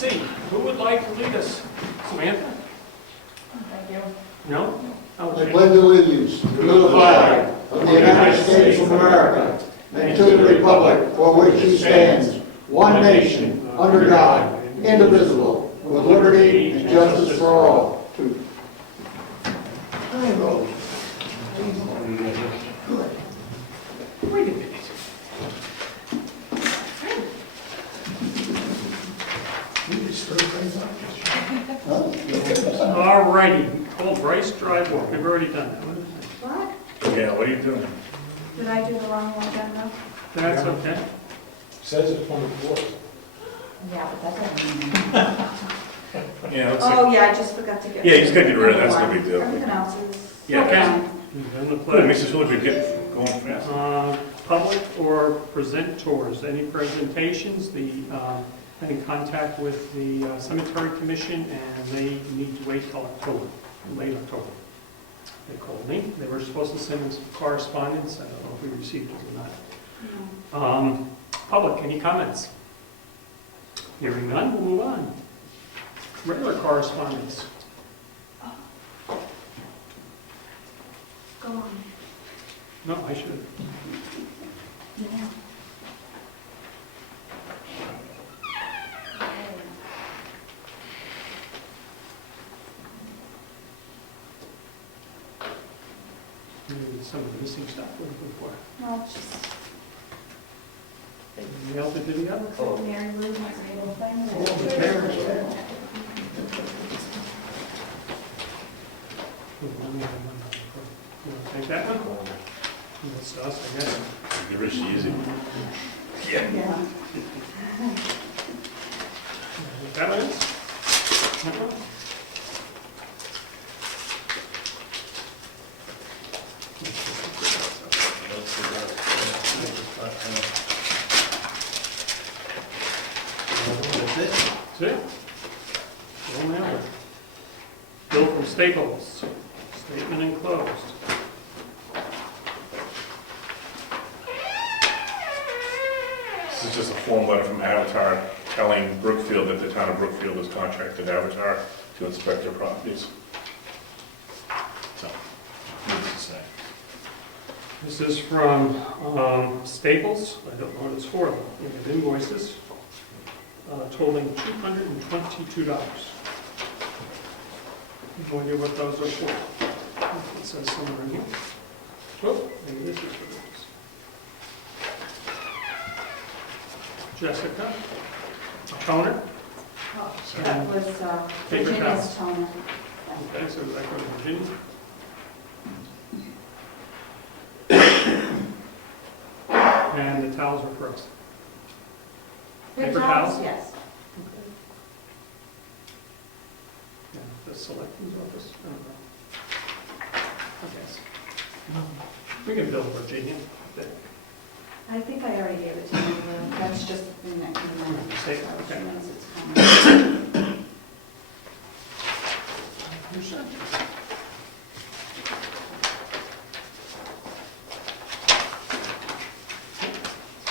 see, who would like to lead us? Samantha? Thank you. No? Oh, I pledge allegiance to the flag of the United States of America and to the republic for which it stands, one nation, under God, indivisible, with liberty and justice for all. Hi, Rose. Good. Wait a minute. All righty, call Bryce Drive Walk. We've already done that one. What? Yeah, what are you doing? Did I do the wrong one again, though? That's okay. Says it's 24th. Yeah, but that doesn't mean. Yeah, looks like, Oh, yeah, I just forgot to get. Yeah, you just gotta get rid of that, that's no big deal. Everything else is. Yeah, Okay. We've done the it pledge. makes us feel like we get going fast. Public or present tours, any presentations, in contact with the cemetery commission, and they need to wait till October, late October. They called me, they were supposed to send us correspondence, I don't know if we received it or not. Public, any comments? Hearing none, we'll move on. Regular correspondence. Go on. No, I should. Yeah. Some of the missing stuff we're looking for. No, it's just, Anything else that didn't go? oh, Mary Lou has a little thing. Oh, the carriage. You want to take that one? That's us, I guess. Give it easy. Yeah. That one is? That one? That's it. Bill Mallard. Bill from Staples. Statement enclosed. This is just a form letter from Avatar telling Brookfield that the town of Brookfield has contracted Avatar to inspect their properties. So, needless to say. This is from Staples. I don't know what it's for. We have invoices totaling $222. No idea what those are for. It says somewhere in here. Oh, maybe this is what it is. Jessica, toner. Oh, that was Paper Virginia's toner. Okay, so that goes to Virginia. And the towels are for us. Paper towels? Yes. Yeah, the selectmen's office, I don't know. I guess. We can bill Virginia. I think I already gave it to you. That's just in the next minute. Say, So okay. she knows it's coming. Who's that?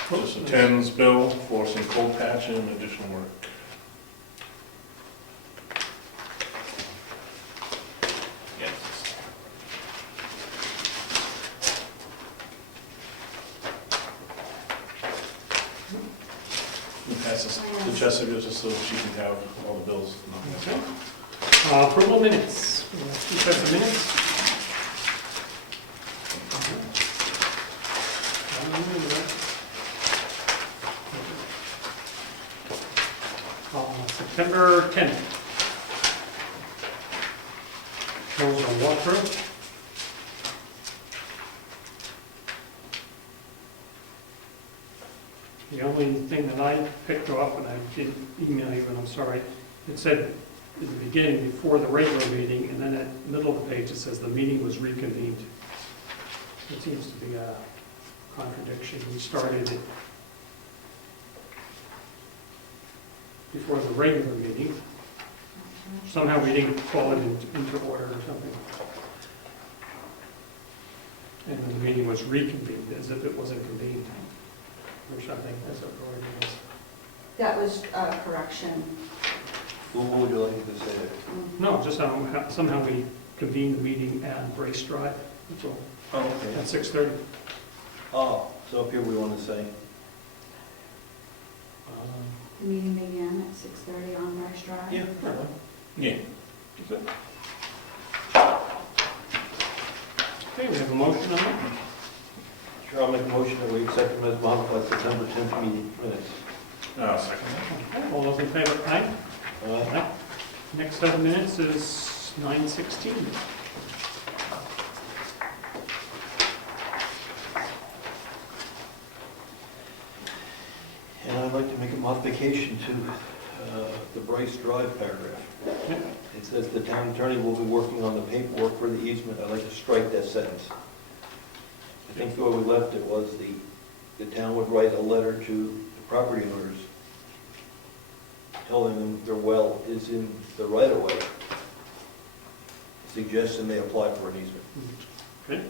Just a TENS bill for some cold patching and additional work. Yes. Pass this to Jessica just so she can have all the bills. Okay. Approval minutes. We have 2 sets of minutes. September 10th. Those are walkthrough. The only thing that I picked up, and I didn't email you, and I'm sorry, it said in the beginning, before the regular meeting, and then at the middle of the page, it says the meeting was reconvened. It seems to be a contradiction. We started it before the regular meeting. Somehow we didn't call it into order or something. And the meeting was reconvened as if it wasn't convened, or something, that's what the word is. That was a correction Who would you like to say it? No, just somehow we convene the meeting at Brace Drive, that's all, Oh, okay. at 6:30. Oh, so up here we want to say, The meeting began at 6:30 on Rice Drive. yeah. Yeah. Is it? Okay, we have a motion on that. Sure, I'll make a motion that we accept them as modified September 10th meeting minutes. Second. Okay, all those in favor, aye? Aye. Next set of minutes is 9:16. And I'd like to make a modification to the Bryce Drive paragraph. Yep. It says the town attorney will be working on the paperwork for the easement. I'd like to strike that sentence. I think the way we left it was the town would write a letter to the property owners telling them their well is in the right of way, suggesting they apply for an easement. Okay.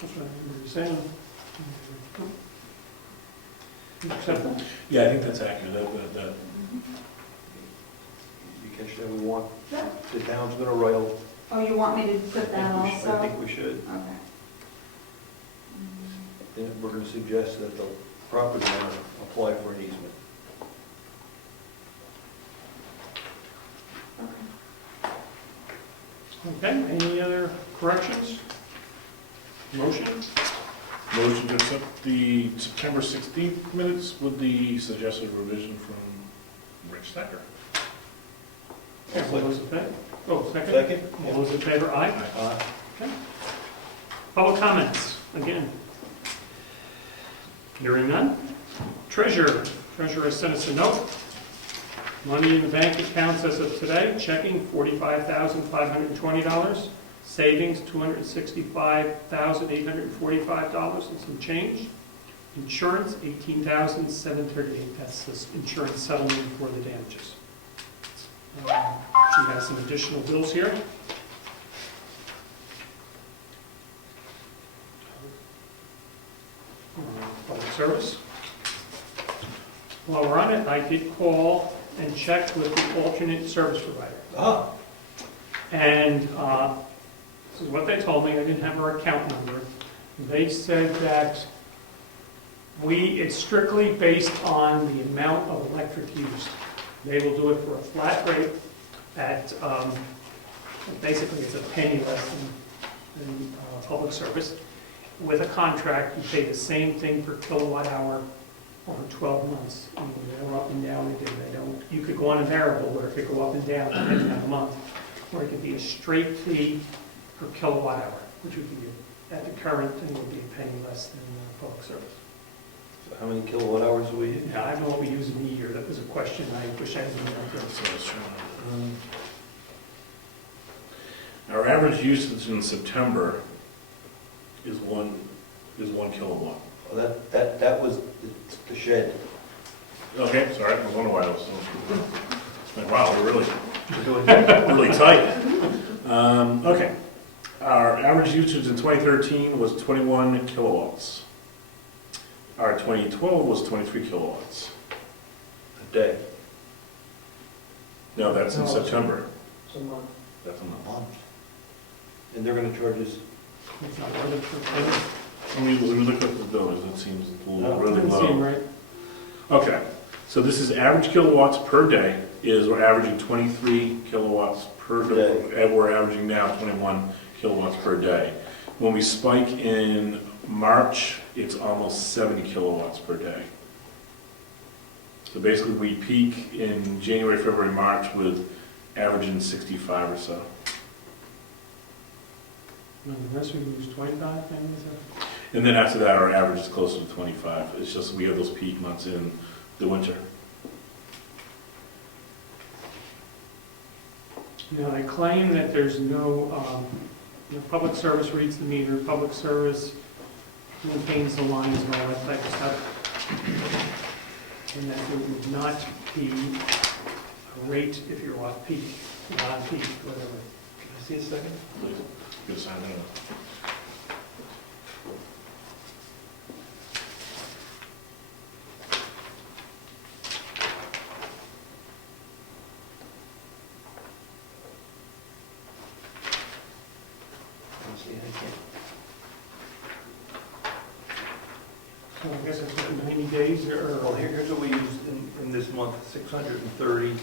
That's what I remember you saying. Accept that? Yeah, I think that's accurate, that, You catch that? We want, Yeah. the town's gonna write a. Oh, you want me to put that also? I think we should. Okay. Then we're gonna suggest that the property owner apply for an easement. Okay. Okay, any other corrections? Motion? motion to accept the September 16th minutes with the suggested revision from Rich Stacker. Okay, all those in favor? Oh, second? Second? All those in favor, aye? Okay. Public comments, again. Hearing none. Treasurer has sent us a note. Money in the bank accounts as of today, checking $45,520, savings $265,845 and some change. Insurance $18,738, that's the insurance settlement for the damages. She has some additional bills here. Public service. While we're on it, I did call and check with the alternate service provider. Ah, And this is what they told me, I didn't have her account number. They said that it's strictly based on the amount of electric used. They will do it for a flat rate at, basically it's a penny less than public service. With a contract, you pay the same thing per kilowatt hour over 12 months. I mean, they're up and down, they don't, you could go on a variable where it could go up and down depending on the month, or it could be a straight fee per kilowatt hour, which would be, at the current thing, would be a penny less than public service. so how many kilowatt hours do we use? Yeah, I don't know what we use in a year, that was a question I wish I had been answered. So it's our average usage in September is one kilowatt. Well, that was the shed. Okay, sorry, I was wondering why I was so. Like, wow, we're really, We're doing good. really tight. Okay, our average usage in 2013 was 21 kilowatts. Our 2012 was 23 kilowatts. A day. No, that's in No, September. It's a month. That's a month. And they're gonna charge us, It's not worth it for, I mean, when we look at the bills, it seems a little really doesn't seem low. right. Okay, so this is average kilowatts per day, we're averaging 23 kilowatts per day. And we're averaging now 21 kilowatts per day. When we spike in March, it's almost 70 kilowatts per day. So basically, we peak in January, February, March with averaging 65 or so. No, the rest we use 25, maybe, is that? And then after that, our average is closer to 25. It's just we have those peak months in the winter. You know, they claim that there's no, public service reads the meter, public service maintains the lines and all that type of stuff. And that there would not be a rate if you're off peak, non-peak, whatever. can I see a second? Please, good sign in. guess it's like 90 days or... Well, here's what we used in this month, 630.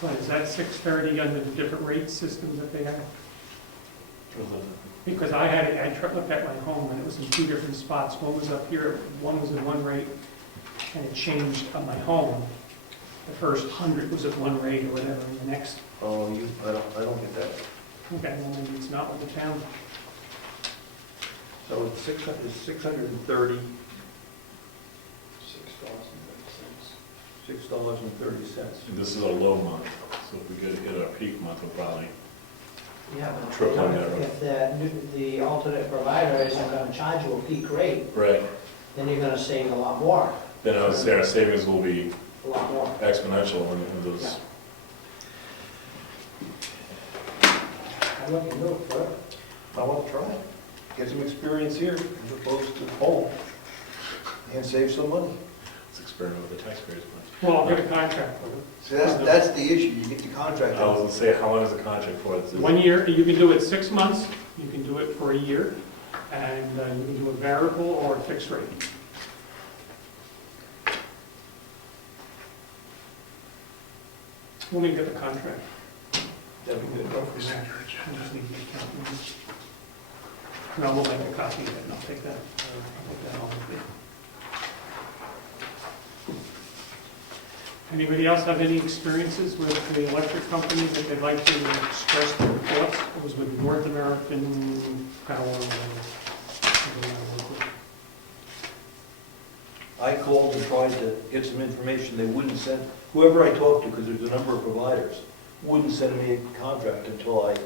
But is that 630 under the different rate systems that they have? Because I looked at my home and it was in two different spots. One was up here, one was in one rate, and it changed on my home. The first 100 was at one rate or whatever, and the next, Oh, I don't get that. okay, well, maybe it's not with the town. So it's 630, $6.30. This is a low month, so if we get hit our peak month, we'll probably, Yeah, but Triple that, right? if the alternate provider isn't gonna charge you a peak rate, right, then you're gonna save a lot more, then I would say our savings will be a lot more. exponential in those. I'd like to do it for it. I want to try it. Get some experience here as opposed to home and save some money. Let's experiment with the taxpayers' money. Well, I'll get a contract with them. So that's the issue, you get the contract. I was gonna say, how long is the contract for? It's- 1 year, you can do it 6 months, you can do it for a year, and you can do a variable or a fixed rate. Let me get the contract. That'd be good. Go from there. I just need the account number. And I will make a copy of it, and I'll take that, home with me. Anybody else have any experiences with the electric company that they'd like to express their thoughts? It was with North American Power. I called and tried to get some information, they wouldn't send, whoever I talked to, because there's a number of providers, wouldn't send me a contract until I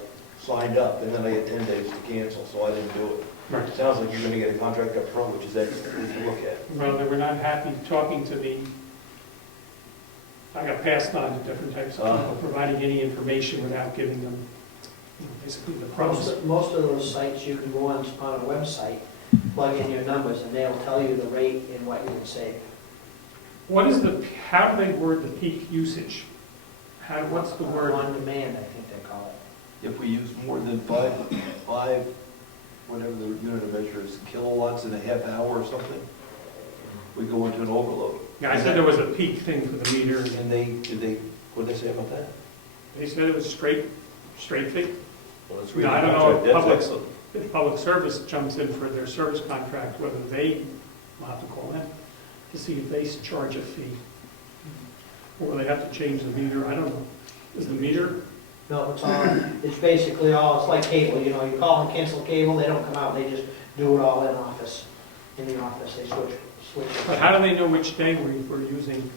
signed up, and then I had 10 days to cancel, so I didn't do it. Right. It sounds like you're gonna get a contract up front, which is excellent to look at. Well, they were not happy talking to me. I got passed on to different types of people, providing any information without giving them, basically the promise. Most of those sites, you can go on a website, plug in your numbers, and they'll tell you the rate and what you would save. What is the, how do they word the peak usage? What's the word? On demand, I think they call it. If we use more than five, whatever the unit of measure is, kilowatts in a half hour or something, we go into an overload. Yeah, I said there was a peak thing for the meter, and And what did they say about that? they said it was straight fee. Well, let's No, read the I don't know contract. if That's public- excellent. If public service jumps in for their service contract, whether they, I'll have to call them, to see if they charge a fee. Or they have to change the meter, I don't know. Is the meter, No, it's basically all, it's like cable, you call and cancel cable, they don't come out, they just do it all in the office, they switch it. but how do they know which day we're using?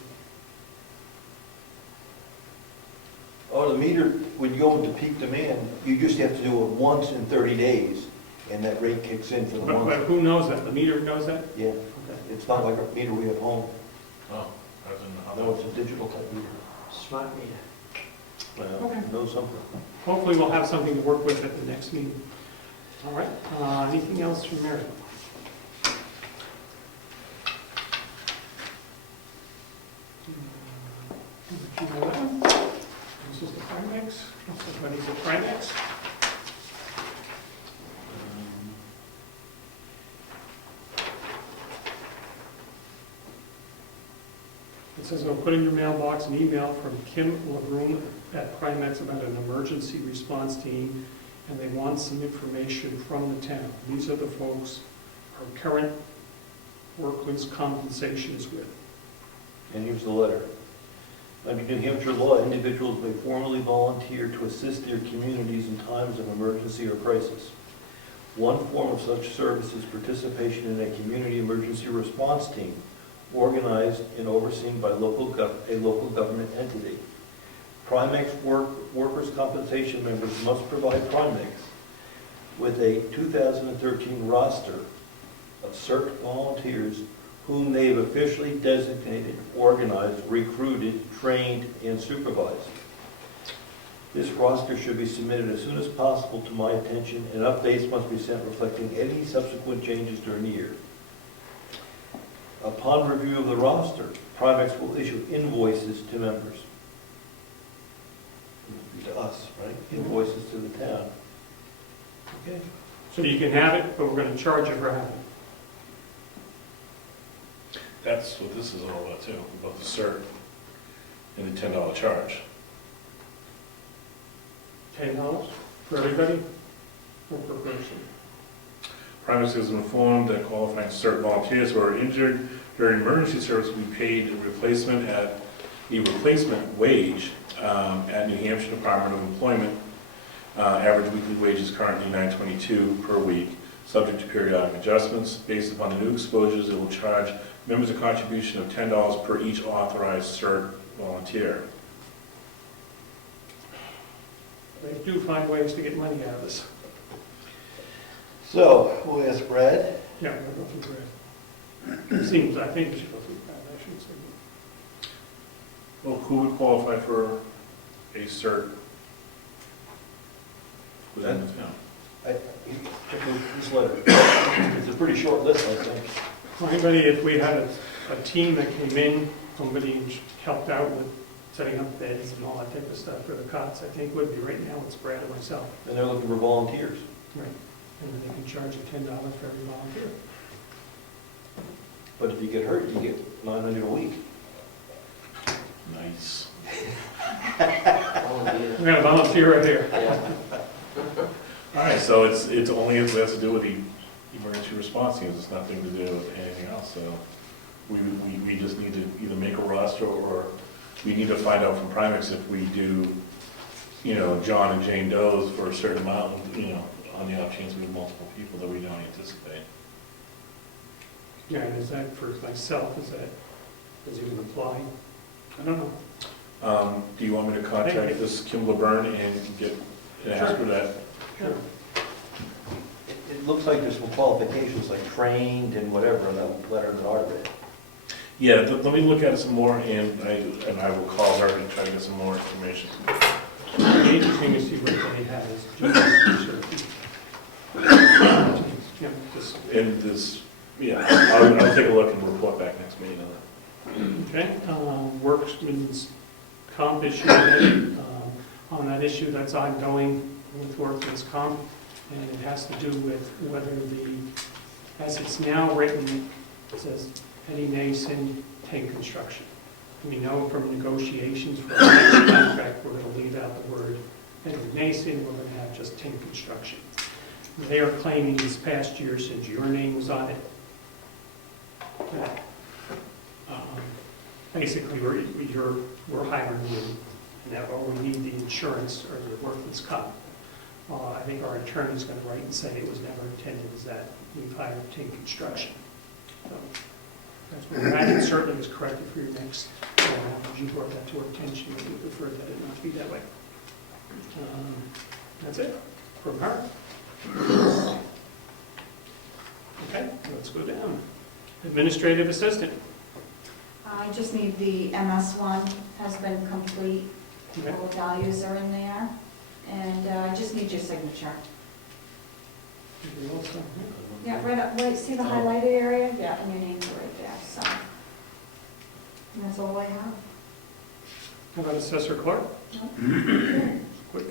Oh, the meter, when you go into peak demand, you just have to do it once in 30 days, and that rate kicks in for the But month. who knows that? The meter knows that? Yeah, Okay. it's not like a meter we have home. Oh, I didn't know how that No, it's a digital type meter. Smart meter. Okay. Know something. Hopefully we'll have something to work with at the next meeting. All right, anything else from Mary? This is the Primex, everybody's a Primex. It says, "I'll put in your mailbox an email from Kim LeBrun at Primex about an emergency response team, and they want some information from the town. These are the folks our current workman's compensation is with." And here's the letter. Under New Hampshire law, individuals may formally volunteer to assist their communities in times of emergency or crisis. One form of such service is participation in a community emergency response team, organized and overseen by a local government entity. Primex workers' compensation members must provide Primex with a 2013 roster of CERT volunteers whom they have officially designated, organized, recruited, trained, and supervised. This roster should be submitted as soon as possible to my attention, and updates must be sent reflecting any subsequent changes during the year. Upon review of the roster, Primex will issue invoices to members. To us, right? Invoices to the town. Okay. So you can have it, but we're gonna charge you for having it. That's what this is all about too, about the cert and the $10 charge. $10 for everybody or per person? Primex is informed that qualifying CERT volunteers who are injured during emergency service will be paid a replacement wage at New Hampshire Department of Employment. Average weekly wage is currently $9.22 per week, subject to periodic adjustments. Based upon the new exposures, it will charge members a contribution of $10 per each authorized CERT volunteer. They do find ways to get money out of this. So, we'll ask Brad. Yeah, we'll go through Brad. Seems, I think we should go through Brad, I should say. Well, who would qualify for a CERT within the town? Check this letter. It's a pretty short list, I think. Well, anybody, if we had a team that came in, somebody helped out with setting up beds and all that type of stuff for the cots, I think would be, right now it's Brad and myself. And they're looking for volunteers. Right. And then they can charge you $10 for every volunteer. But if you get hurt, you get $900 a week. Nice. We got a volunteer right here. All right, so it's only has to do with the emergency response teams, it's nothing to do with anything else, so we just need to either make a roster, or we need to find out from Primex if we do, you know, John and Jane Doe's for a certain amount, you know, on the off chance we have multiple people that we don't anticipate. Yeah, and is that for myself, does it even apply? I don't know. Do you want me to contact this Kim LeBurn and ask her that? Sure. It looks like there's some qualifications, like trained and whatever, in that letter that I read. Yeah, let me look at it some more, and I will call her and try to get some more information. The interesting to see what they have is yeah, just, And this, yeah, I'll take a look and report back next meeting on that. okay, workman's comp issue, on that issue that's ongoing with workman's comp, and it has to do with whether as it's now written, it says Penny Mason, tank construction. We know from negotiations for our next contract, we're going to leave out the word Penny Mason, we're going to have just tank construction. They are claiming this past year, since your name was on it, that basically we're hiring you, and that we need the insurance or the workman's comp. I think our attorney's going to write and say it was never intended as that. We've hired tank construction. So that's where we're at. It certainly was corrected for your next round. You brought that to our attention, but we prefer that it not be that way. That's it from her. Okay, let's go down. Administrative assistant. I just need the MS1 has been complete, Okay. all the values are in there, and I just need your signature. Anything else on here? Yeah, right up, right, see the highlighted area? Yeah, and your name's right there, so. And that's all I have. How about assessor clerk? No? Quick.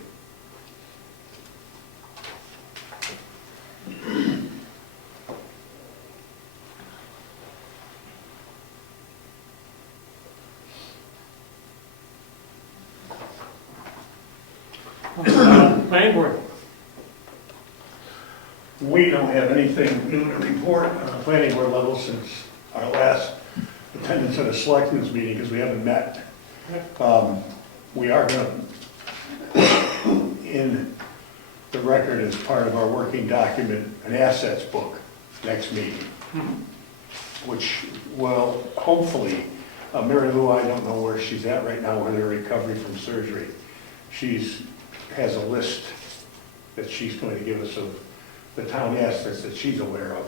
Planning board. We don't have anything new to report on the planning board level since our last attendance at a selectmen's meeting, because we haven't met. We are going to, in the record as part of our working document, an assets book next meeting, which will hopefully, Mary Lou, I don't know where she's at right now with her recovery from surgery. Has a list that she's going to give us of the town assets that she's aware of,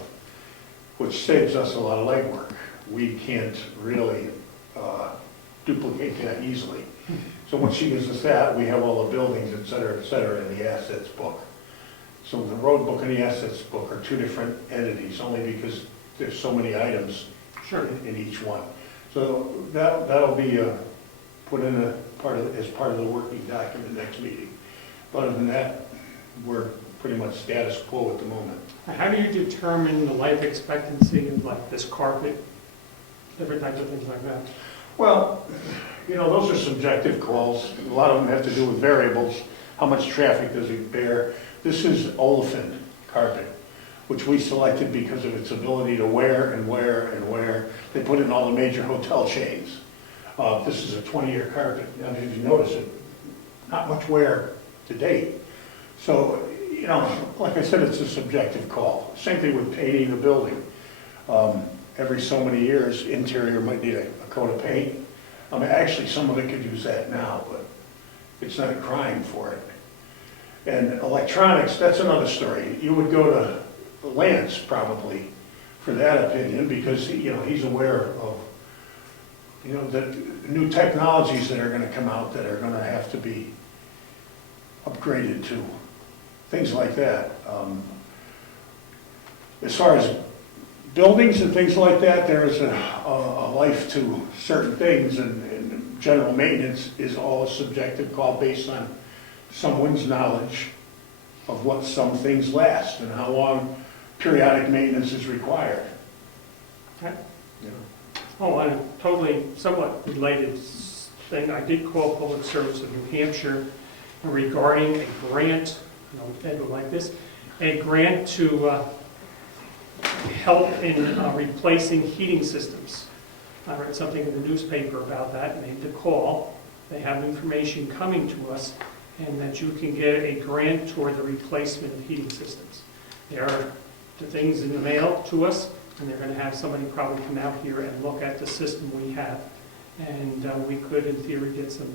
which saves us a lot of legwork. We can't really duplicate that easily. So when she gives us that, we have all the buildings, et cetera, in the assets book. So the road book and the assets book are two different entities, only because there's so many items in each one. So that'll be put in as part of the working document next meeting. But other than that, we're pretty much status quo at the moment. How do you determine the life expectancy of like this carpet, different types of things like that? Well, you know, those are subjective calls. A lot of them have to do with variables. How much traffic does it bear? This is olefin carpet, which we selected because of its ability to wear and wear and wear. They put it in all the major hotel chains. This is a 20-year carpet. I mean, if you notice it, not much wear to date. So, you know, like I said, it's a subjective call. Same thing with painting the building. Every so many years, interior might need a coat of paint. I mean, actually, some of it could use that now, but it's not crying for it. And electronics, that's another story. You would go to Lance probably for that opinion because, you know, he's aware of, you know, the new technologies that are going to come out that are going to have to be upgraded to, things like that. As far as buildings and things like that, there is a life to certain things, and general maintenance is all a subjective call based on someone's knowledge of what some things last and how long periodic maintenance is required. Okay. You know. Oh, on a totally somewhat related thing, I did call Public Service of New Hampshire regarding a grant, Ed would like this, a grant to help in replacing heating systems. I read something in the newspaper about that, made the call. They have information coming to us, and that you can get a grant toward the replacement of heating systems. There are the things in the mail to us, and they're going to have somebody probably come out here and look at the system we have. And we could, in theory, get some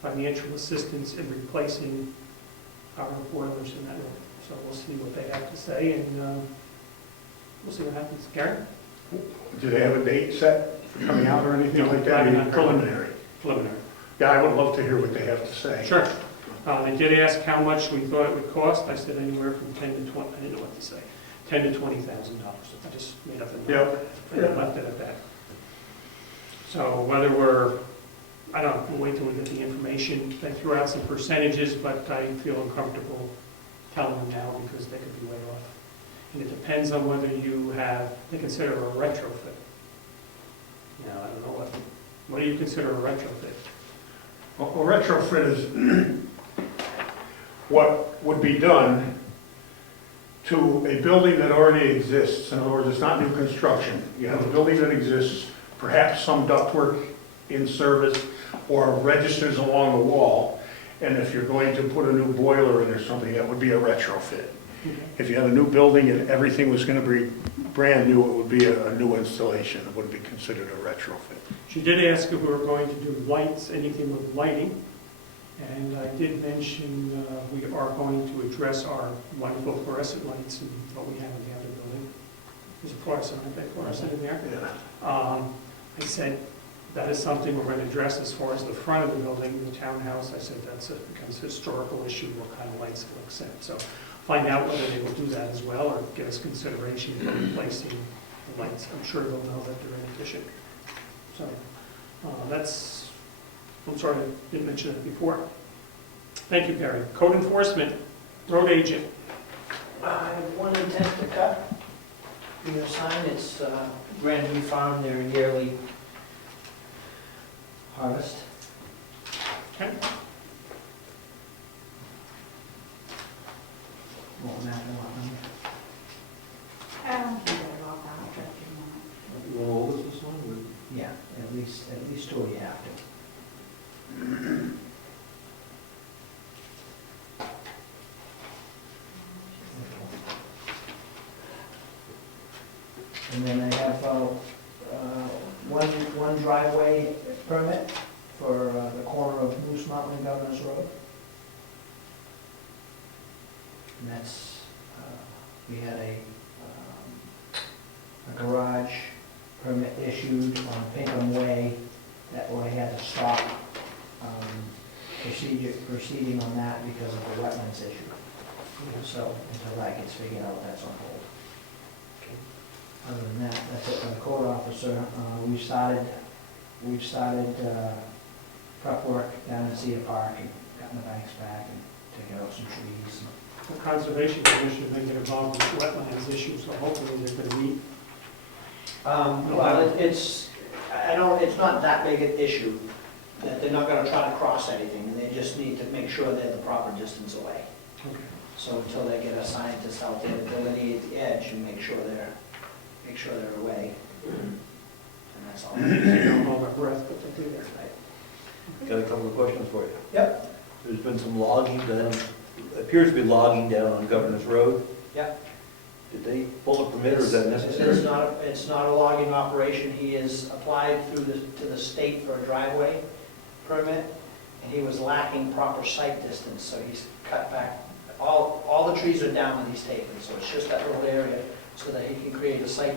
financial assistance in replacing our boilers in that room. So we'll see what they have to say, and we'll see what happens. Gary? Do they have a date set for coming out or anything like that? Probably not. Preliminary. Preliminary. Yeah, I would love to hear what they have to say. Sure. They did ask how much we thought it would cost. I said anywhere from 10 to 20, I didn't know what to say, $10,000 to $20,000. I just made up a number. Yep. And left it at that. So whether I don't know, we'll wait till we get the information. They threw out some percentages, but I feel uncomfortable telling them now because they could be way off. And it depends on whether they consider a retrofit. Now, I don't know what do you consider a retrofit? Well, a retrofit is what would be done to a building that already exists. In other words, it's not new construction. You have a building that exists, perhaps some ductwork in service or registers along the wall. And if you're going to put a new boiler in or something, that would be a retrofit. Okay. If you had a new building and everything was going to be brand new, it would be a new installation. It wouldn't be considered a retrofit. She did ask if we were going to do lights, anything with lighting. And I did mention we are going to address our wonderful fluorescent lights and what we have in the other building. There's a fluorescent, aren't they, fluorescent in there? Yeah. I said that is something we're going to address as far as the front of the building, the townhouse. I said becomes a historical issue, what kind of lights will accept. So find out whether they will do that as well or give us consideration for replacing the lights. I'm sure they'll know that they're inefficient. So I'm sorry I didn't mention it before. Thank you, Gary. Code enforcement, road agent. I have one intent to cut. Your sign, it's Grandview Farm, their yearly harvest. Okay. Won't matter what number. I don't think I walk out if you want. What was this one? Yeah, at least two you have to. And then I have one driveway permit for the corner of Moose Mountain and Governor's Road. And that's, we had a garage permit issued on Pinkham Way. That way I had to stop proceeding on that because of the wetlands issue. So until that gets figured out, that's on hold. Other than that, that's it from the code officer. We've started prep work down at Cedar Park and gotten the banks back and taken out some trees. the Conservation Commission may get involved with wetlands issues, so hopefully they're going to meet. Well, it's not that big an issue, that they're not gonna try to cross anything, and they just need to make sure they're the proper distance away. Okay. So until they get a scientist out there to delineate the edge and make sure they're away. And that's all. They don't hold their breath, but they do that. Got a couple of questions for you. Yep. There's been some logging down, appears to be logging down on Governor's Road. Yep. Did they pull a permit, or is that necessary? It's not a logging operation. He has applied to the state for a driveway permit, and he was lacking proper sight distance, so he's cut back. All the trees are down that he's taken, so it's just that little area, so that he can create a safe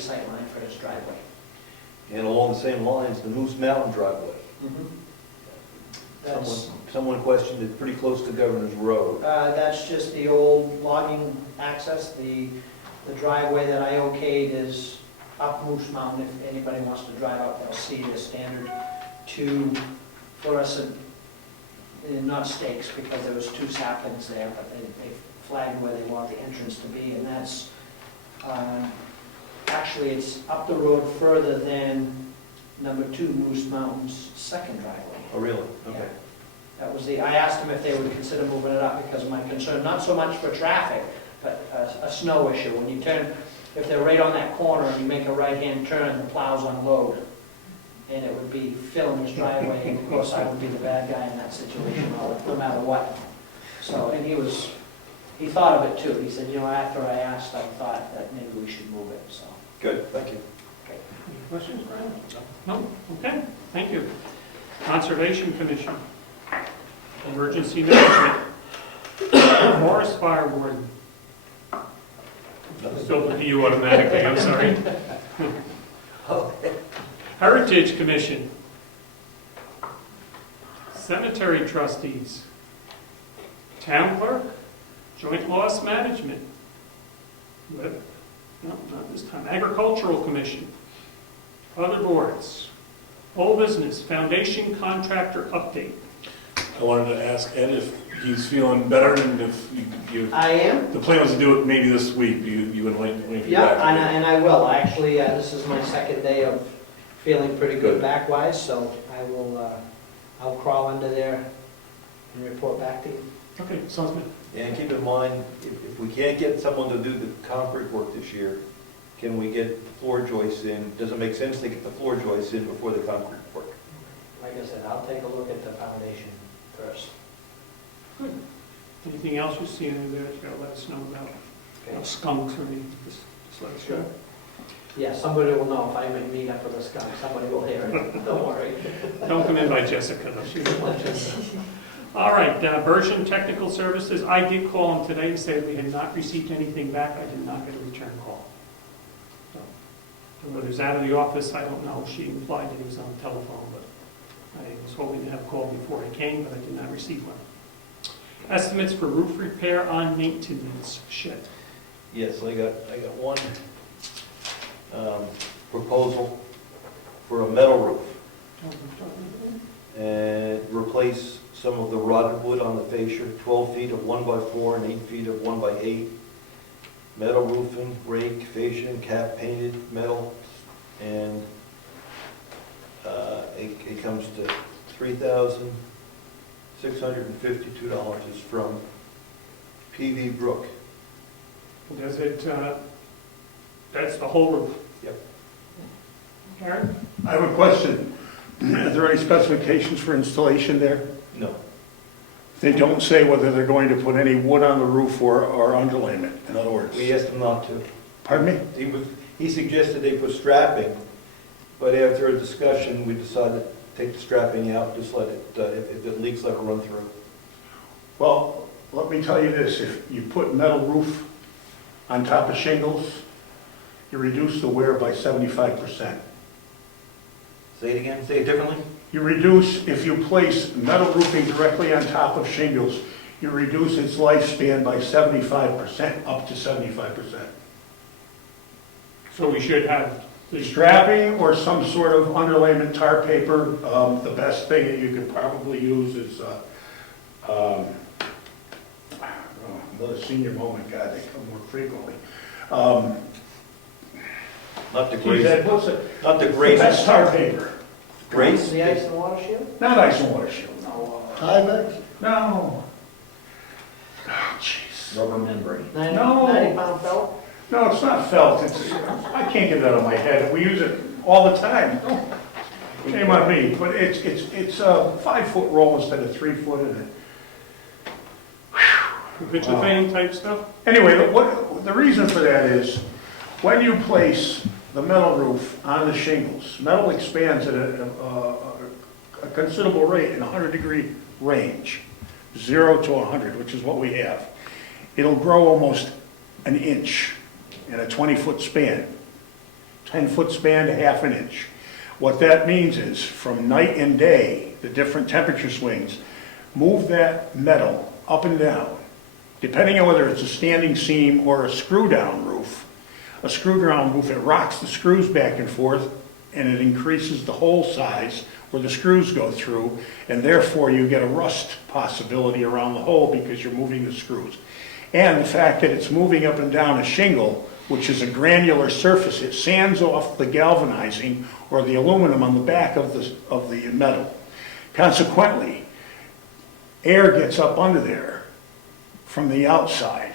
sight line for his driveway. And along the same lines, the Moose Mountain driveway. That's, Someone questioned it pretty close to Governor's Road. that's just the old logging access. The driveway that I okayed is up Moose Mountain. If anybody wants to drive up, they'll see the standard 2 fluorescent, not stakes, because there was 2 saplings there, but they flagged where they want the entrance to be, and that's, actually, it's up the road further than number 2 Moose Mountain's second driveway. Oh, really? Okay. Yeah. That was I asked them if they would consider moving it up because of my concern, not so much for traffic, but a snow issue. When you turn, if they're right on that corner and you make a right-hand turn, the plows unload. And it would be filling his driveway, and of course I would be the bad guy in that situation, no matter what. So, and he thought of it too. He said, after I asked, I thought that maybe we should move it, so. Good, thank you. Any questions, Brian? No? Okay, thank you. Conservation Commission, Emergency Management, Forest Fire Warden. Still look at you automatically, I'm sorry. Heritage Commission, Cemetery Trustees, Town Clerk, Joint Loss Management. No, not this time. Agricultural Commission, other boards, Old Business, Foundation Contractor Update. I wanted to ask Ed if he's feeling better, and if I am. the plan was to do it maybe this week, you would like to Yeah, and I will. Actually, this is my second day of feeling pretty good back-wise, so I will, I'll crawl under there and report back to you. Okay, sounds good. And keep in mind, if we can't get someone to do the concrete work this year, can we get the floor joists in? Does it make sense to get the floor joists in before the concrete work? Like I said, I'll take a look at the foundation first. Good. Anything else you see in there that you gotta let us know about? Okay. Skunks or anything, just let us know. Yeah, somebody will know if I meet up with a skunk. Somebody will hear it. Don't worry. Don't come in by Jessica, though. She won't let you. All right, Bersham Technical Services, I did call them today and say we had not received anything back. I did not get a return call. So, whether he's out of the office, I don't know. She implied that he was on the telephone, but I was hoping to have a call before I came, but I did not receive one. Estimates for roof repair on maintenance shed. Yes, I got one proposal for a metal roof and replace some of the rotted wood on the fascia, 12 feet of 1x4 and 8 feet of 1x8. Metal roofing, rake, fascia, and cap painted metal, and it comes to $3,652. It's from PV Brook. Does it, that's the whole roof? Yep. Karen? I have a question. Are there any specifications for installation there? No. They don't say whether they're going to put any wood on the roof or underlayment, in other words. We asked him not to. Pardon me? He suggested they put strapping, but after a discussion, we decided to take the strapping out, just let it, if it leaks, let it run through. Well, let me tell you this, if you put metal roof on top of shingles, you reduce the wear by 75%. Say it again, say it differently? You reduce, if you place metal roofing directly on top of shingles, you reduce its lifespan by 75%, up to 75%. So we should have the Strapping or some sort of underlayment tar paper, the best thing that you could probably use is, another senior moment, God, they come more frequently. Not the Geez, greatest, Ed, what's it? not the That's greatest, tar paper. grace. The ice and water shield? Not ice and water shield, no. Tyvek? No. Oh, jeez. Rubber membrane. 90 No. 90-pound felt? No, it's not felt, I can't get it out of my head, we use it all the time. Shame on me, but it's a 5-foot roll instead of 3 foot, and Picture painting type stuff? anyway, the reason for that is, when you place the metal roof on the shingles, metal expands at a considerable rate in a 100-degree range, 0 to 100, which is what we have. It'll grow almost an inch in a 20-foot span, 10-foot span to half an inch. What that means is, from night and day, the different temperature swings move that metal up and down, depending on whether it's a standing seam or a screw-down roof. A screw-down roof, it rocks the screws back and forth, and it increases the hole size where the screws go through, and therefore you get a rust possibility around the hole because you're moving the screws. And the fact that it's moving up and down a shingle, which is a granular surface, it sands off the galvanizing or the aluminum on the back of the metal. Consequently, air gets up under there from the outside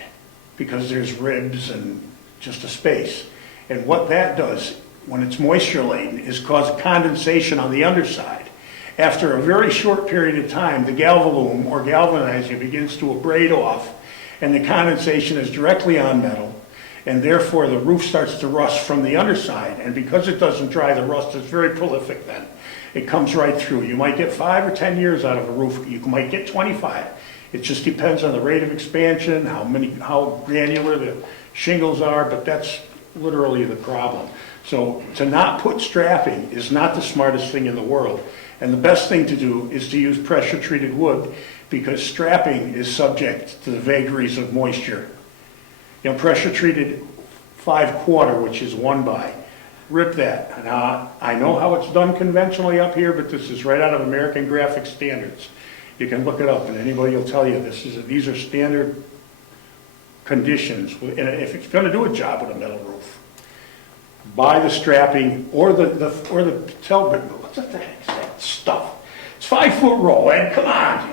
because there's ribs and just a space. And what that does when it's moisture laden is cause a condensation on the underside. After a very short period of time, the galvalume or galvanizing begins to abrade off, and the condensation is directly on metal, and therefore the roof starts to rust from the underside. And because it doesn't dry, the rust is very prolific then. It comes right through. You might get 5 or 10 years out of a roof. You might get 25. It just depends on the rate of expansion, how granular the shingles are, but that's literally the problem. So to not put strapping is not the smartest thing in the world. And the best thing to do is to use pressure-treated wood, because strapping is subject to the vagaries of moisture. You know, pressure-treated 5/4, which is 1x, rip that. Now, I know how it's done conventionally up here, but this is right out of American Graphic Standards. You can look it up, and anybody will tell you these are standard conditions. And if it's going to do a job with a metal roof, buy the strapping or the what's the heck is that stuff? It's 5-foot roll, Ed, come on.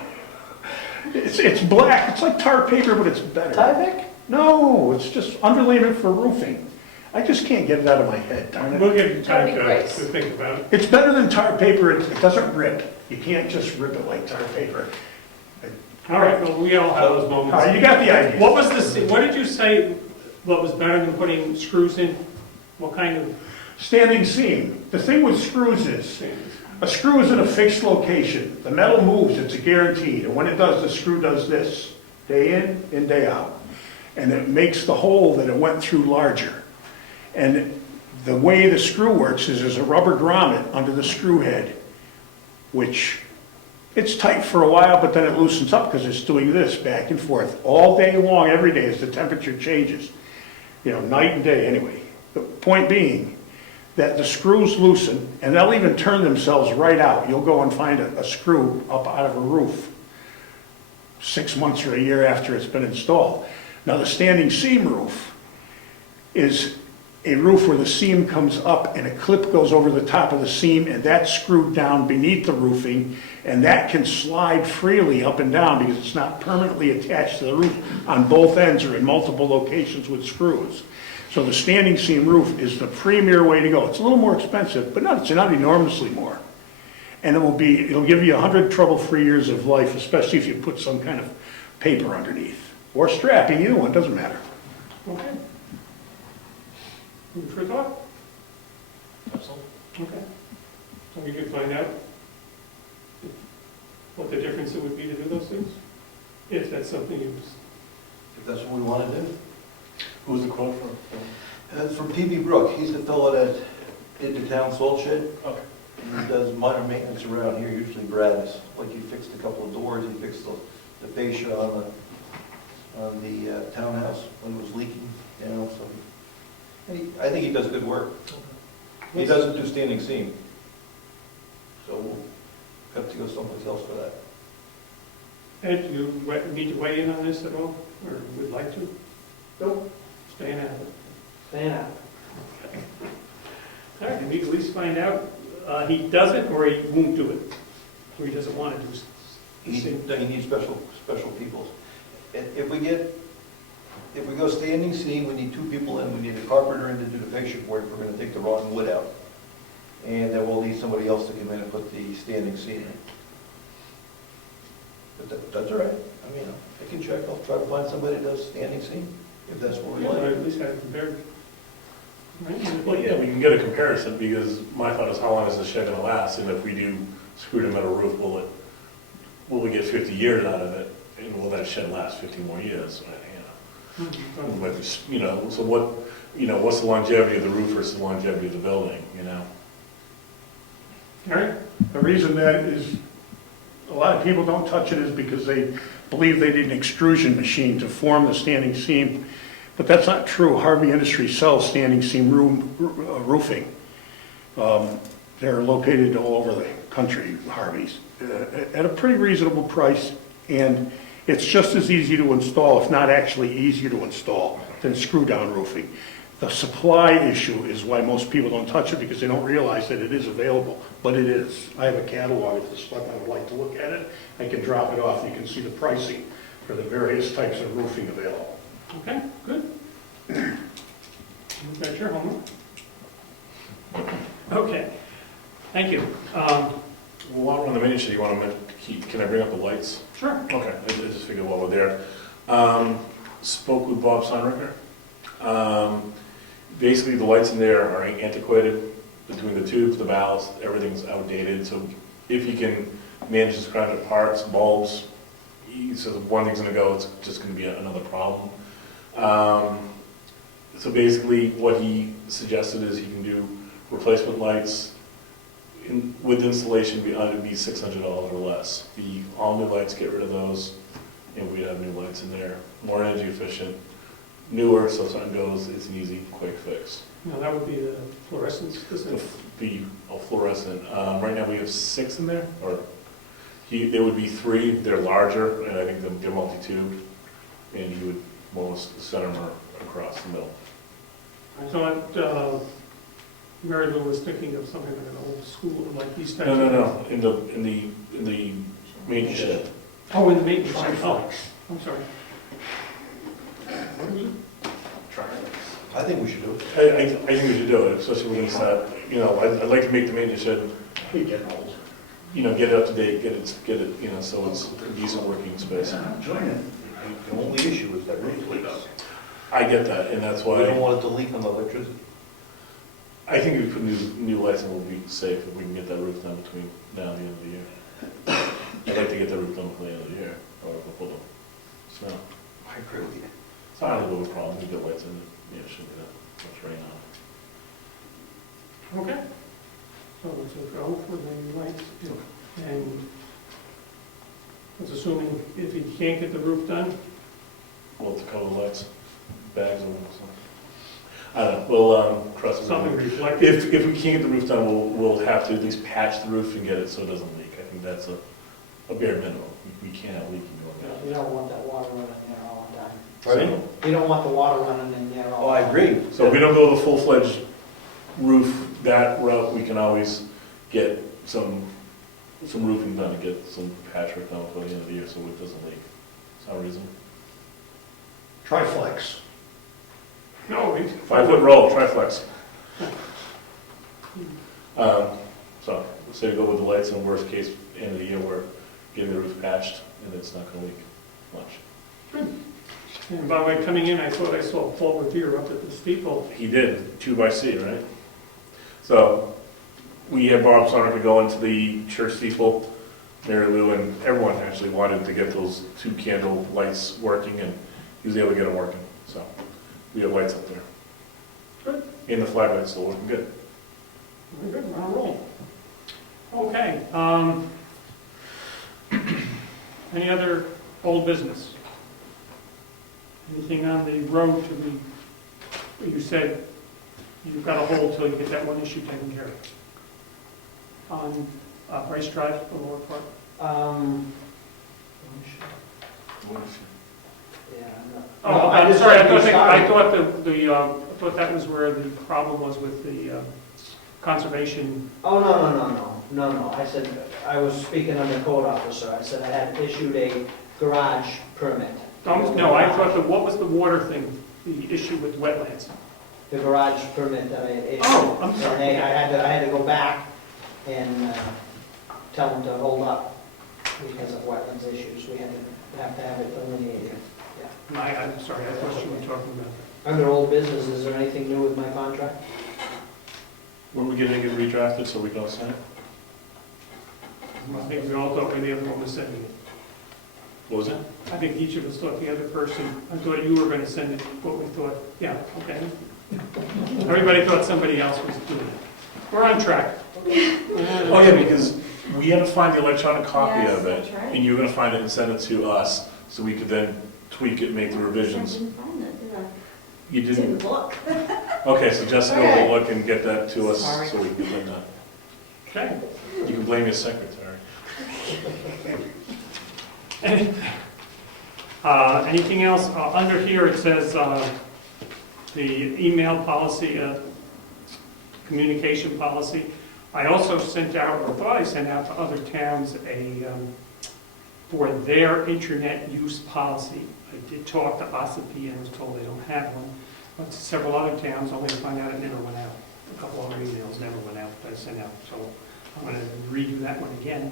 It's black, it's like tar paper, but it's better. Tyvek? No, it's just underlayment for roofing. I just can't get it out of my head, darn it. We'll give you time Tony to Grace. think about it. It's better than tar paper, it doesn't rip. You can't just rip it like tar paper. All right, well, we all have those moments. All right, you got the idea. What did you say, what was better than putting screws in? What kind of Standing seam. The thing with screws is, things? a screw is in a fixed location. The metal moves, it's a guaranteed. And when it does, the screw does this, day in and day out. And it makes the hole that it went through larger. And the way the screw works is there's a rubber grommet under the screw head, which it's tight for a while, but then it loosens up because it's doing this back and forth all day long, every day as the temperature changes. You know, night and day anyway. The point being that the screws loosen, and they'll even turn themselves right out. You'll go and find a screw up out of a roof 6 months or a year after it's been installed. Now, the standing seam roof is a roof where the seam comes up and a clip goes over the top of the seam, and that's screwed down beneath the roofing, and that can slide freely up and down because it's not permanently attached to the roof on both ends or in multiple locations with screws. So the standing seam roof is the premier way to go. It's a little more expensive, but it's not enormously more. And it'll give you 100 trouble-free years of life, especially if you put some kind of paper underneath. Or strapping, either one, doesn't matter. Okay. Food for thought? Okay. So we could find out what the difference it would be to do those things? If that's something you... If that's what we want to do. Who's the quote from? It's from P.B. Brook. He's the fellow that did the town salt shed. Okay. And he does minor maintenance around here, usually brass. Like he fixed a couple of doors, he fixed the fascia on the townhouse when it was leaking, you know, so. I think he does good work. He doesn't do standing seam. So we'll have to go someplace else for that. Ed, do you need to weigh in on this at all? or would like to? Nope. Staying out of it. Staying out. All right, we at least find out, he doesn't or he won't do it, or he doesn't want to do it. You need special people. If we go standing seam, we need 2 people in, we need a carpenter in to do the fascia board, we're gonna take the rotten wood out. And then we'll need somebody else to come in and put the standing seam in. But that's all right. I mean, I can check, I'll try to find somebody that does standing seam, if that's what we Or want. at least have it compared. Right? Well, yeah, we can get a comparison, because my thought is, how long is the shed gonna last? And if we do screw metal roof, will we get 50 years out of it? And will that shed last 50 more years? But, so what's the longevity of the roof versus the longevity of the building, All right, The reason that is, a lot of people don't touch it is because they believe they need an extrusion machine to form the standing seam, but that's not true. Harvey Industries sells standing seam roofing. They're located all over the country, Harvey's, at a pretty reasonable price, and it's just as easy to install, if not actually easier to install, than screw-down roofing. The supply issue is why most people don't touch it, because they don't realize that it is available, but it is. I have a catalog, if the selectmen would like to look at it, I can drop it off, you can see the pricing for the various types of roofing available. okay, good. That's your homework. Okay, thank you. While we're on the main issue, can I bring up the lights? Sure. Okay, I just figured while we're there. Spoke with Bob Sonricker. Basically, the lights in there are antiquated between the tubes, the valves, everything's outdated. So if you can manage to scrounge up parts, bulbs, he says if one thing's gonna go, it's just gonna be another problem. So basically, what he suggested is he can do replacement lights with installation it'd be $600 or less. The all new lights, get rid of those, and we'd have new lights in there, more energy efficient, newer, so if something goes, it's an easy, quick fix. Now, that would be the fluorescence, isn't it? Be a fluorescent. Right now we have 6 in there, or there would be 3. They're larger, and I think they're multi-tube, and you would almost center them across the middle. I thought Mary Lou was thinking of something like an old school, like these types. No. In the main shed. Oh, in the maintenance. Oh, I'm sorry. I think we should do it. I think we should do it, especially when we start, I'd like to make the maintenance shed, get it up to date, get it, so it's a decent working space. The only issue is that roof leaks. I get that, and that's We don't why want it to leak on the electricity. I think if we put new lights in, we'll be safe if we can get that roof done between now and the end of the year. I'd like to get that roof done before the end of the year, or before the snow. I agree with you. It's not a little problem, we get lights in, it shouldn't be that much rain on it. Okay. So it's a go for the lights. And it's assuming if you can't get the roof done, Well, to cover the lights, bags or something. I don't know, we'll, trust me. something reflective. If we can't get the roof done, we'll have to at least patch the roof and get it so it doesn't leak. I think that's a bare minimum. We can't have leaking going on. You don't want that water running there all the time. Pardon? You don't want the water running in there all Oh, the I time. agree. So if we don't go the full-fledged roof that route, we can always get some roofing done and get some patchwork done before the end of the year so it doesn't leak. Sound reasonable? Triflex. No, 5-foot roll, triflex. So, say to go with the lights in worst case, end of the year, we're getting the roof patched and it's not gonna leak much. Good. And by the way, coming in, I thought I saw Paul Revere up at the steeple. He did, 2x right? So, we had Bob Sonricker go into the church steeple, Mary Lou and everyone actually wanted to get those 2 candle lights working, and he was able to get them working, so we have lights up there. Good. And the flag light's still working good. Very good, we're on a roll. Okay, any other old business? Anything on the road to be, you said you've got to hold till you get that one issue taken care of? On Bryce Drive, the lower part? Yeah, Oh, I I'm just sorry, said we started. I thought that was where the problem was with the conservation. Oh, no. I said, I was speaking on the code officer. I said I had issued a garage permit. No, I thought what was the water thing, the issue with wetlands? The garage permit that I had issued. Oh, I'm sorry. And I had to go back and tell them to hold up because of wetlands issues. We have to have it delineated. I'm sorry, I thought you were talking about Under old business, is there anything new with my contract? When we getting it redrafted so we can all sign it? that. I think we all thought the other one was sending it. What was it? I think each of us thought the other person, I thought you were going to send it, what we thought, yeah, okay. Everybody thought somebody else was doing it. We're on track. Oh, yeah, because we had to find the electronic copy Yes, of it, that's right. and you were gonna find it and send it to us, so we could then tweak it, make the I revisions. didn't find it, did I? You didn't? Didn't look. Okay, so Jessica Okay. will look and get that to us, Sorry. so we can get that. Okay. You can blame your secretary. Anything else? Under here, it says the email policy, communication policy. I also sent out, or thought I sent out to other towns for their internet use policy. I did talk to Ossipee and was told they don't have one, but several other towns, only to find out it never went out. A couple other emails never went out that I sent out, so I'm going to redo that one again.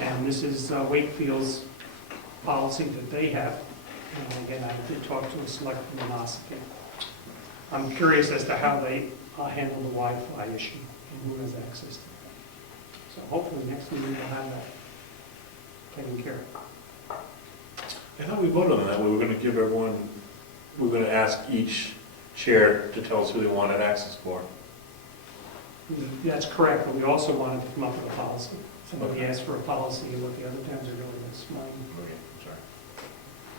And this is Wakefield's policy that they have. And again, I did talk to a selectman in Ossipee. I'm curious as to how they handle the Wi-Fi issue and who has access to it. So hopefully next meeting we'll have that taken care of. I thought we voted on that, we were gonna give everyone, we were gonna ask each chair to tell us who they wanted access for. That's correct, but we also wanted to come up with a policy. Somebody asked for a policy of what the other towns are doing, that's mine. Okay, sorry.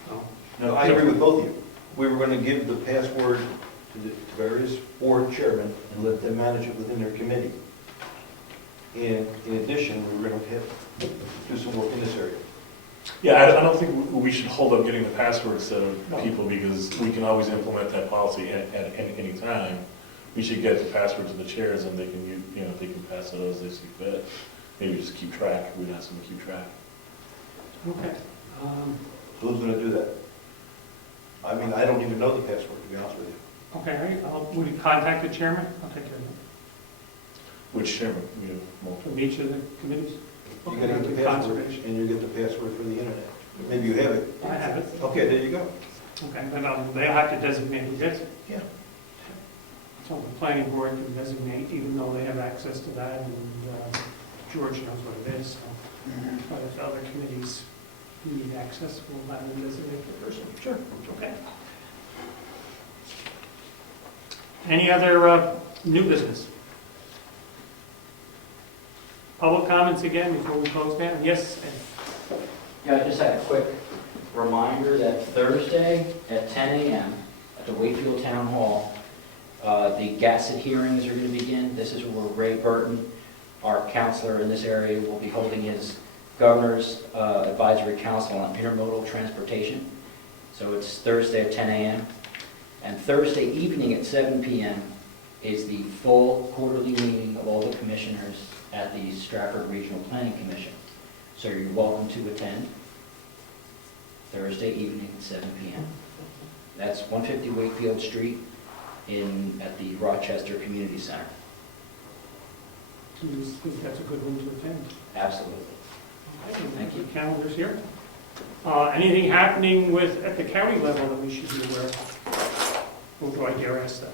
So, No, I agree with both of you. We were going to give the password to the various board chairmen and let them manage it within their committee. And in addition, we were going to have do some work in this area. Yeah, I don't think we should hold up getting the passwords to people, because we can always implement that policy at any time. We should get the password to the chairs, and they can, they can pass it as they see fit. Maybe just keep track, we'd ask them to keep track. okay. Who's going to do that? I mean, I don't even know the password, to be honest with you. Okay, would you contact the chairman? I'll take care of it. Which chairman? We have multiple. From each of the committees? You got to get the password, Conservation. and you get the password for the internet. Maybe you have it. I have it. Okay, there you go. Okay, then they'll have to designate who gets it. Yeah. So the planning board can designate, even though they have access to that, and George knows what it is, so. But if the other committees need access, we'll have them designate the person. Sure. Okay. Any other new business? Public comments again before we close down? Yes, Ed? Yeah, I just had a quick reminder that Thursday at 10 a.m. at the Wakefield Town Hall, the GASSET hearings are going to begin. This is where Ray Burton, our counselor in this area, will be holding his Governor's Advisory Council on Intermodal Transportation. So it's Thursday at 10 a.m. And Thursday evening at 7 p.m. is the full quarterly meeting of all the commissioners at the Stratford Regional Planning Commission. So you're welcome to attend Thursday evening at 7 p.m. That's 150 Wakefield Street at the Rochester Community Center. Do you think that's a good one to attend? Absolutely. Thank you. Calendars here. Anything happening at the county level that we should be aware of? Or do I dare ask that?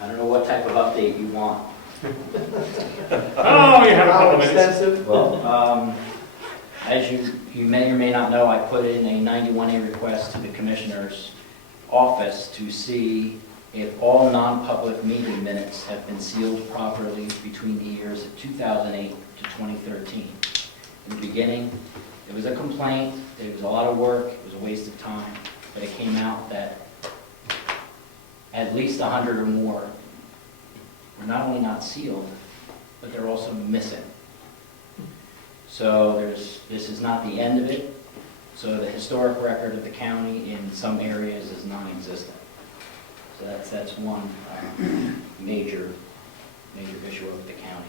I don't know what type of update you want. Oh, you have a couple minutes. Extensive? Well, as you may or may not know, I put in a 91A request to the Commissioner's office to see if all non-public meeting minutes have been sealed properly between the years of 2008 to 2013. In the beginning, it was a complaint, it was a lot of work, it was a waste of time, but it came out that at least 100 or more were not only not sealed, but they're also missing. So this is not the end of it. So the historic record of the county in some areas is non-existent. So that's one major issue of the county.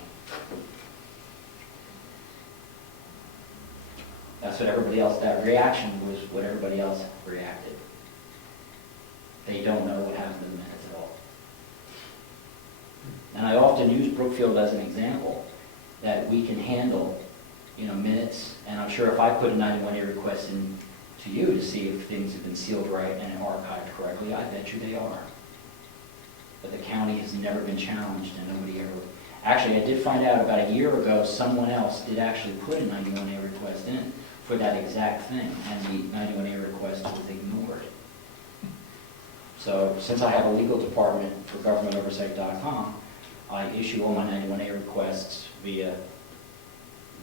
That's what everybody else, that reaction was what everybody else reacted. They don't know what happened in the minutes at all. And I often use Brookfield as an example, that we can handle, minutes, and I'm sure if I put a 91A request in to you to see if things have been sealed right and archived correctly, I bet you they are. But the county has never been challenged, and nobody ever... Actually, I did find out about a year ago, someone else did actually put a 91A request in for that exact thing, and the 91A request was ignored. So since I have a legal department for GovernmentOversite.com, I issue all my 91A requests via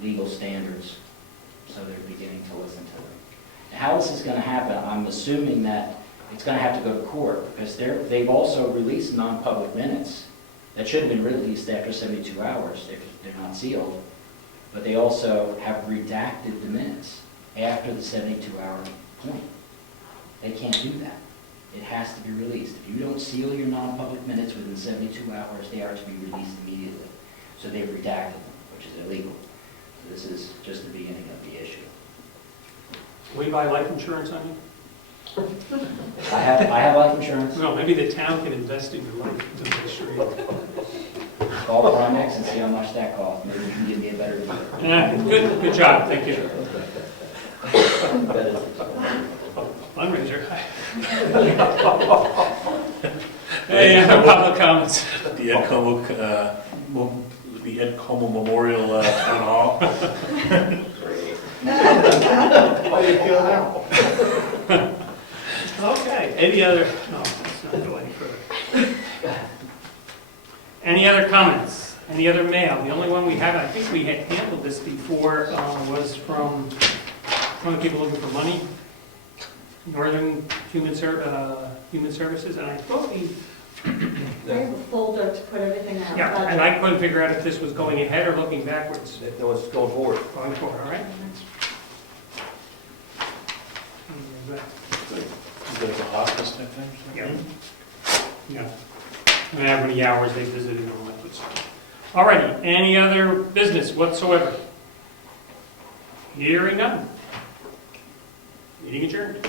legal standards, so they're beginning to listen to them. How this is going to happen, I'm assuming that it's going to have to go to court, because they've also released non-public minutes that should have been released after 72 hours if they're not sealed, but they also have redacted the minutes after the 72-hour point. They can't do that. It has to be released. If you don't seal your non-public minutes within 72 hours, they are to be released immediately. So they've redacted them, which is illegal. So this is just the beginning of the issue. Will you buy life insurance on you? I have life insurance. Well, maybe the town can invest in your life to make sure you... Call Primex and see how much that costs. Maybe you can give me a better deal. Yeah, good job, thank you. Fundraiser. Any other public comments? The Ed Comeau Memorial Town Hall. How do you feel now? Okay, any other, no, let's not go any further. Any other comments? Any other mail? The only one we have, I think we had handled this before, was from one of the people looking for money, Northern Human Services, and I thought We have a folder to put everything out. yeah, and I couldn't figure out if this was going ahead or looking backwards. No, it's going forward. Going forward, all right? Is it a hospice type thing? Yeah. Yeah. And how many hours they visited and all that good stuff. All righty, any other business whatsoever? Hearing none. Meeting adjourned.